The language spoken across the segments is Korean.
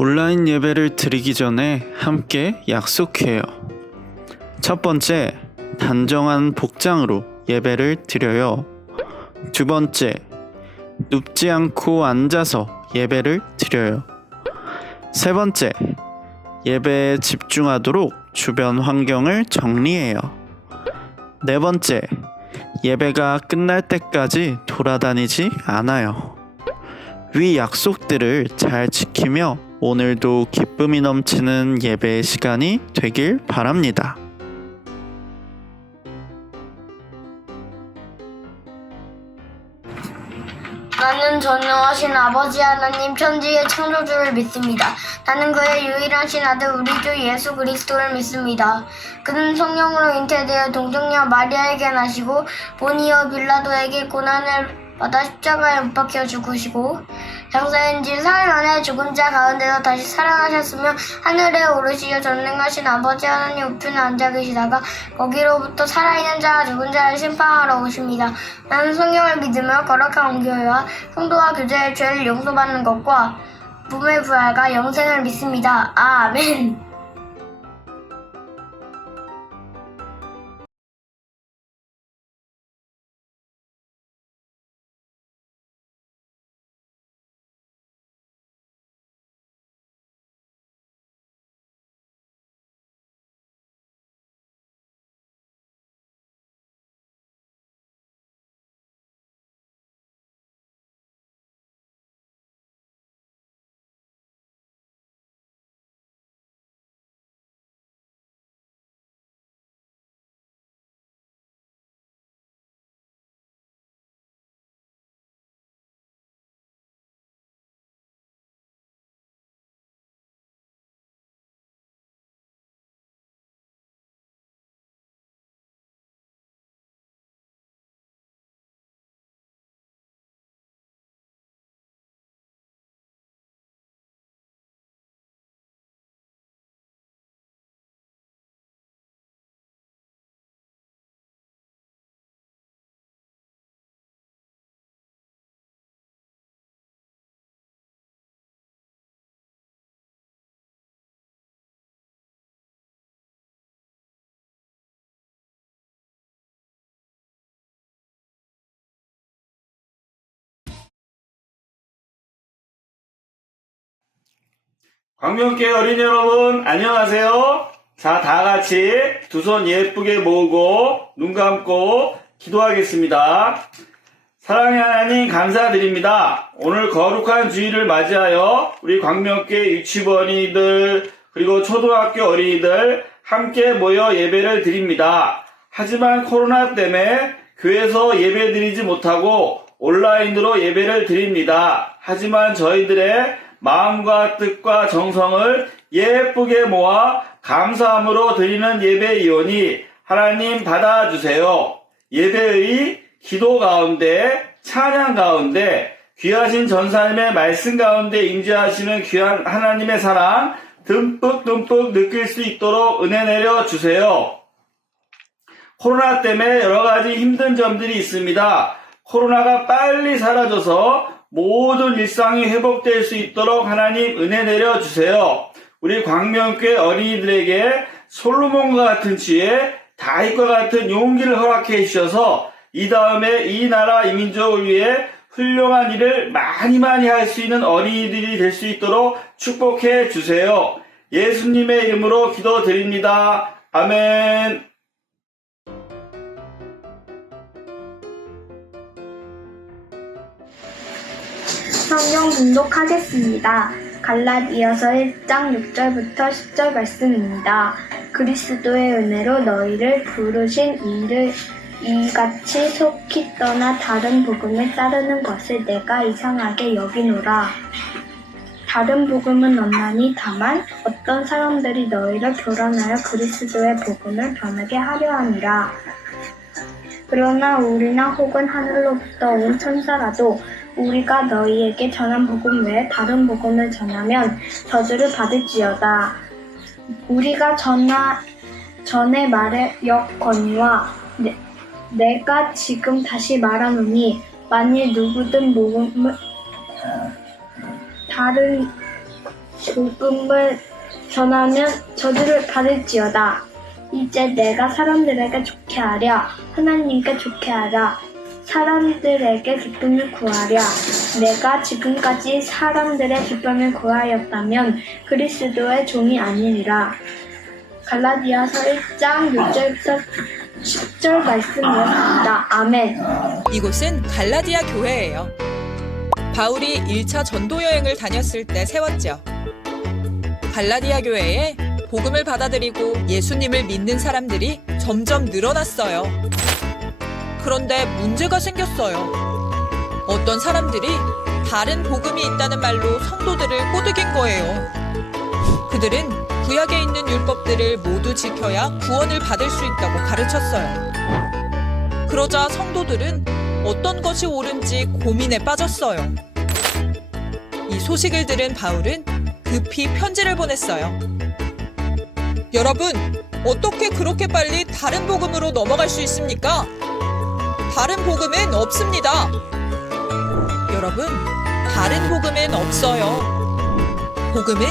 온라인 예배를 드리기 전에 함께 약속해요. 첫 번째, 단정한 복장으로 예배를 드려요. 두 번째, 눕지 않고 앉아서 예배를 드려요. 세 번째, 예배에 집중하도록 주변 환경을 정리해요. 네 번째, 예배가 끝날 때까지 돌아다니지 않아요. 위 약속들을 잘 지키며 오늘도 기쁨이 넘치는 예배의 시간이 되길 바랍니다. 나는 전능하신 아버지 하나님 천지의 창조주를 믿습니다. 나는 그의 유일하신 아들 우리 주 예수 그리스도를 믿습니다. 그는 성령으로 잉태되어 동정녀 마리아에게 나시고 본이어 빌라도에게 고난을 받아 십자가에 못 박혀 죽으시고 장사인 지 사흘 만에 죽은 자 가운데서 다시 살아나셨으며 하늘에 오르시어 전능하신 아버지 하나님 우편에 앉아 계시다가 거기로부터 살아있는 자와 죽은 자를 심판하러 오십니다. 나는 성령을 믿으며 거룩한 온교회와 성도와 교제의 죄를 용서받는 것과 몸의 부활과 영생을 믿습니다. 아멘. 광명교회 어린이 여러분 안녕하세요. 자, 다같이 두 손 예쁘게 모으고 눈 감고 기도하겠습니다. 사랑의 하나님 감사드립니다. 오늘 거룩한 주일을 맞이하여 우리 광명교회 유치부 어린이들 그리고 초등학교 어린이들 함께 모여 예배를 드립니다. 하지만 코로나 때문에 교회에서 예배 드리지 못하고 온라인으로 예배를 드립니다. 하지만 저희들의 마음과 뜻과 정성을 예쁘게 모아 감사함으로 드리는 예배이오니 하나님 받아주세요. 예배의 기도 가운데 찬양 가운데 귀하신 전사님의 말씀 가운데 임재하시는 귀한 하나님의 사랑 듬뿍 느낄 수 있도록 은혜 내려주세요. 코로나 때문에 여러가지 힘든 점들이 있습니다. 코로나가 빨리 사라져서 모든 일상이 회복될 수 있도록 하나님 은혜 내려주세요. 우리 광명교회 어린이들에게 솔로몬과 같은 지혜, 다윗과 같은 용기를 허락해 주셔서 이 다음에 이 나라 이 민족을 위해 훌륭한 일을 많이 할 수 있는 어린이들이 될 수 있도록 축복해 주세요. 예수님의 이름으로 기도드립니다. 아멘. 성경 봉독하겠습니다. 갈라디아서 1장 6절부터 10절 말씀입니다. 그리스도의 은혜로 너희를 부르신 이를 이같이 속히 떠나 다른 복음을 따르는 것을 내가 이상하게 여기노라. 다른 복음은 없나니 다만 어떤 사람들이 너희를 교란하여 그리스도의 복음을 변하게 하려 함이라. 그러나 우리나 혹은 하늘로부터 온 천사라도 우리가 너희에게 전한 복음 외에 다른 복음을 전하면 저주를 받을지어다. 우리가 전에 말하였거니와 내가 지금 다시 말하노니 만일 누구든 복음을 다른 복음을 전하면 저주를 받을지어다. 이제 내가 사람들에게 좋게 하랴. 하나님께 좋게 하랴. 사람들에게 기쁨을 구하랴. 내가 지금까지 사람들의 기쁨을 구하였다면 그리스도의 종이 아니리라. 갈라디아서 1장 6절부터 10절 말씀이었습니다. 아멘. 이곳은 갈라디아 교회예요. 바울이 1차 전도 여행을 다녔을 때 세웠죠. 갈라디아 교회에 복음을 받아들이고 예수님을 믿는 사람들이 점점 늘어났어요. 그런데 문제가 생겼어요. 어떤 사람들이 다른 복음이 있다는 말로 성도들을 꼬드긴 거예요. 그들은 구약에 있는 율법들을 모두 지켜야 구원을 받을 수 있다고 가르쳤어요. 그러자 성도들은 어떤 것이 옳은지 고민에 빠졌어요. 이 소식을 들은 바울은 급히 편지를 보냈어요. 여러분, 어떻게 그렇게 빨리 다른 복음으로 넘어갈 수 있습니까? 다른 복음은 없습니다. 여러분, 다른 복음은 없어요. 복음은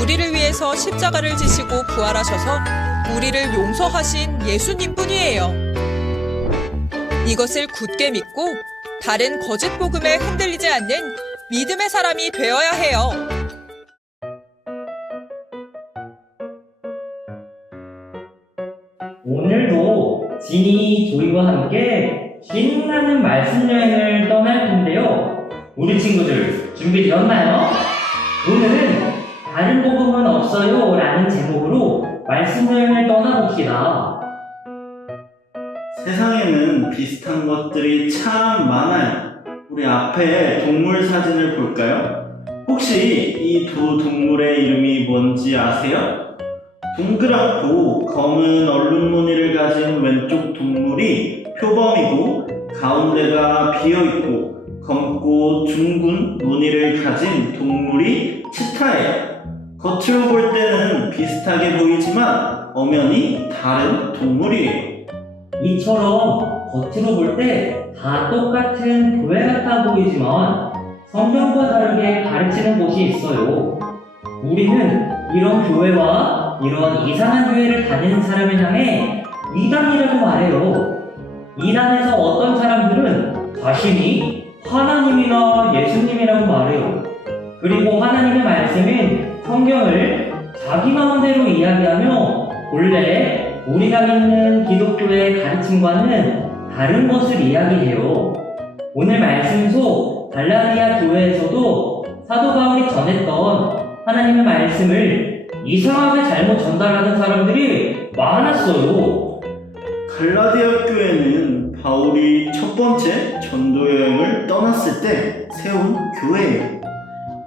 우리를 위해서 십자가를 지시고 부활하셔서 우리를 용서하신 예수님 뿐이에요. 이것을 굳게 믿고 다른 거짓 복음에 흔들리지 않는 믿음의 사람이 되어야 해요. 오늘도 지니 조이와 함께 신나는 말씀 여행을 떠날 텐데요. 우리 친구들 준비되었나요? 오늘은 다른 복음은 없어요 라는 제목으로 말씀 여행을 떠나봅시다. 세상에는 비슷한 것들이 참 많아요. 우리 앞에 동물 사진을 볼까요? 혹시 이 두 동물의 이름이 뭔지 아세요? 동그랗고 검은 얼룩 무늬를 가진 왼쪽 동물이 표범이고 가운데가 비어있고 검고 둥근 무늬를 가진 동물이 치타예요. 겉으로 볼 때는 비슷하게 보이지만 엄연히 다른 동물이에요. 이처럼 겉으로 볼 때 다 똑같은 교회 같아 보이지만 성경과 다르게 가르치는 곳이 있어요. 우리는 이런 교회와 이런 이상한 교회를 다니는 사람을 향해 이단이라고 말해요. 이단에서 어떤 사람들은 자신이 하나님이나 예수님이라고 말해요. 그리고 하나님의 말씀인 성경을 자기 마음대로 이야기하며 본래 우리가 믿는 기독교의 가르침과는 다른 것을 이야기해요. 오늘 말씀 속 갈라디아 교회에서도 사도 바울이 전했던 하나님의 말씀을 이상하게 잘못 전달하는 사람들이 많았어요. 갈라디아 교회는 바울이 첫 번째 전도 여행을 떠났을 때 세운 교회예요.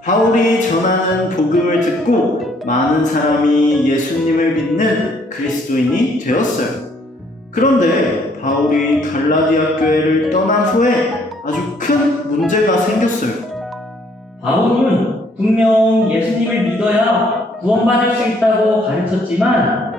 바울이 전하는 복음을 듣고 많은 사람이 예수님을 믿는 그리스도인이 되었어요. 그런데 바울이 갈라디아 교회를 떠난 후에 아주 큰 문제가 생겼어요. 바울은 분명 예수님을 믿어야 구원받을 수 있다고 가르쳤지만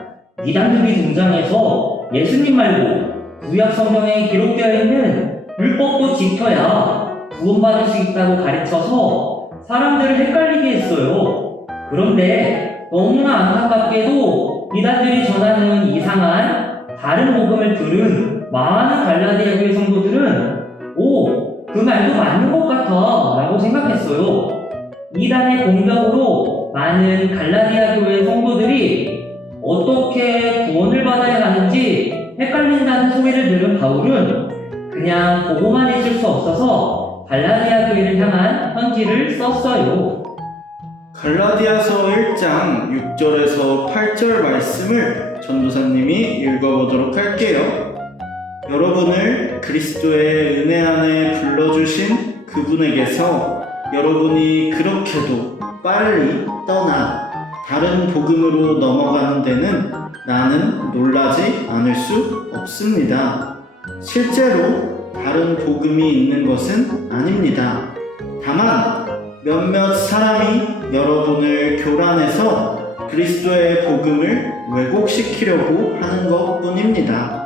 이단들이 등장해서 예수님 말고 구약 성경에 기록되어 있는 율법도 지켜야 구원받을 수 있다고 가르쳐서 사람들을 헷갈리게 했어요. 그런데 너무나 안타깝게도 이단들이 전하는 이상한 다른 복음을 들은 많은 갈라디아 교회 성도들은 그 말도 맞는 것 같아 라고 생각했어요. 이단의 공격으로 많은 갈라디아 교회 성도들이 어떻게 구원을 받아야 하는지 헷갈린다는 소리를 들은 바울은 그냥 보고만 있을 수 없어서 갈라디아 교회를 향한 편지를 썼어요. 갈라디아서 1장 6절에서 8절 말씀을 전도사님이 읽어보도록 할게요. 여러분을 그리스도의 은혜 안에 불러주신 그분에게서 여러분이 그렇게도 빨리 떠나 다른 복음으로 넘어가는 데는 나는 놀라지 않을 수 없습니다. 실제로 다른 복음이 있는 것은 아닙니다. 다만 몇몇 사람이 여러분을 교란해서 그리스도의 복음을 왜곡시키려고 하는 것 뿐입니다.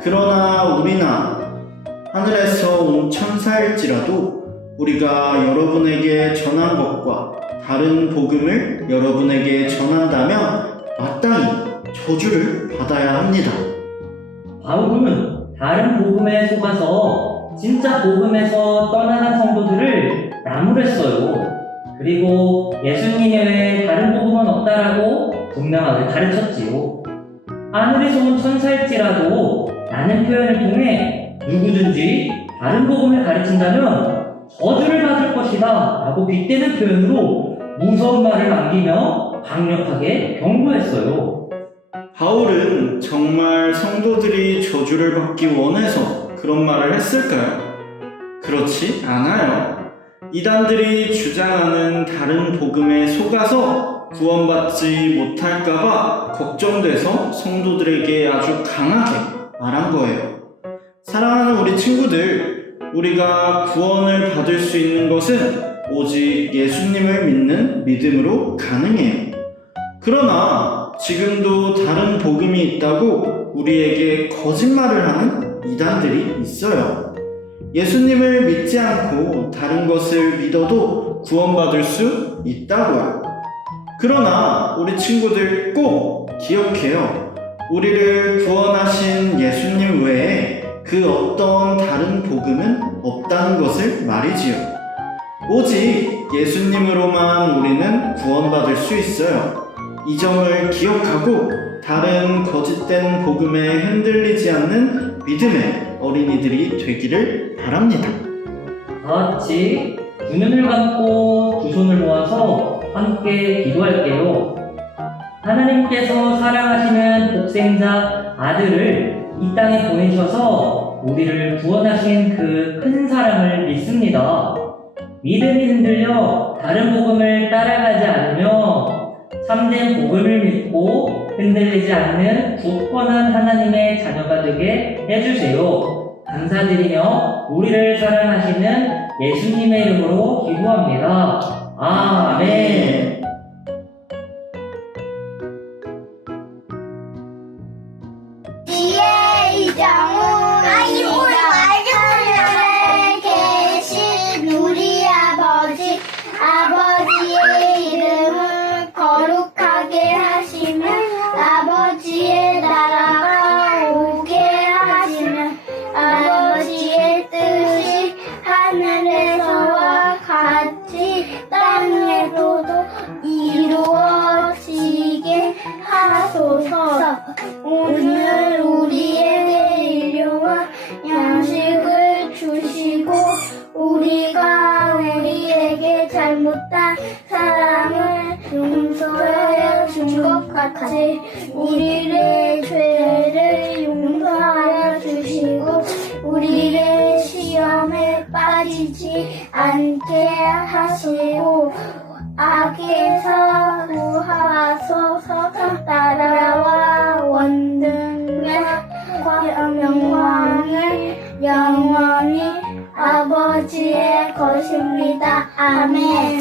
그러나 우리나 하늘에서 온 천사일지라도 우리가 여러분에게 전한 것과 다른 복음을 여러분에게 전한다면 마땅히 저주를 받아야 합니다. 바울은 다른 복음에 속아서 진짜 복음에서 떠나간 성도들을 나무랬어요. 그리고 예수님 외에 다른 복음은 없다라고 분명하게 가르쳤지요. 하늘에서 온 천사일지라도 라는 표현을 통해 누구든지 다른 복음을 가르친다면 저주를 받을 것이다 라고 빗대는 표현으로 무서운 말을 남기며 강력하게 경고했어요. 바울은 정말 성도들이 저주를 받기 원해서 그런 말을 했을까요? 그렇지 않아요. 이단들이 주장하는 다른 복음에 속아서 구원받지 못할까봐 걱정돼서 성도들에게 아주 강하게 말한 거예요. 사랑하는 우리 친구들, 우리가 구원을 받을 수 있는 것은 오직 예수님을 믿는 믿음으로 가능해요. 그러나 지금도 다른 복음이 있다고 우리에게 거짓말을 하는 이단들이 있어요. 예수님을 믿지 않고 다른 것을 믿어도 구원받을 수 있다고요. 그러나 우리 친구들 꼭 기억해요. 우리를 구원하신 예수님 외에 그 어떤 다른 복음은 없다는 것을 말이지요. 오직 예수님으로만 우리는 구원받을 수 있어요. 이 점을 기억하고 다른 거짓된 복음에 흔들리지 않는 믿음의 어린이들이 되기를 바랍니다. 다 같이 두 눈을 감고 두 손을 모아서 함께 기도할게요. 하나님께서 사랑하시는 독생자 아들을 이 땅에 보내셔서 우리를 구원하신 그 큰 사랑을 믿습니다. 믿음이 흔들려 다른 복음을 따라가지 않으며 참된 복음을 믿고 흔들리지 않는 굳건한 하나님의 자녀가 되게 해주세요. 감사드리며 우리를 사랑하시는 예수님의 이름으로 기도합니다. 아멘. 하늘에 계신 우리 아버지의 이름을 거룩하게 하시며 아버지의 나라가 오게 하시며 아버지의 뜻이 하늘에서와 같이 땅에서도 이루어지게 하소서. 오늘 우리에게 일용할 양식을 주시고 우리가 우리에게 잘못한 사람을 용서해 준 것 같이 우리의 죄를 용서하여 주시고 우리를 시험에 빠지지 않게 하시고 악에서 구하소서. 나라와 원능과 영광을 영원히 아버지의 것입니다. 아멘.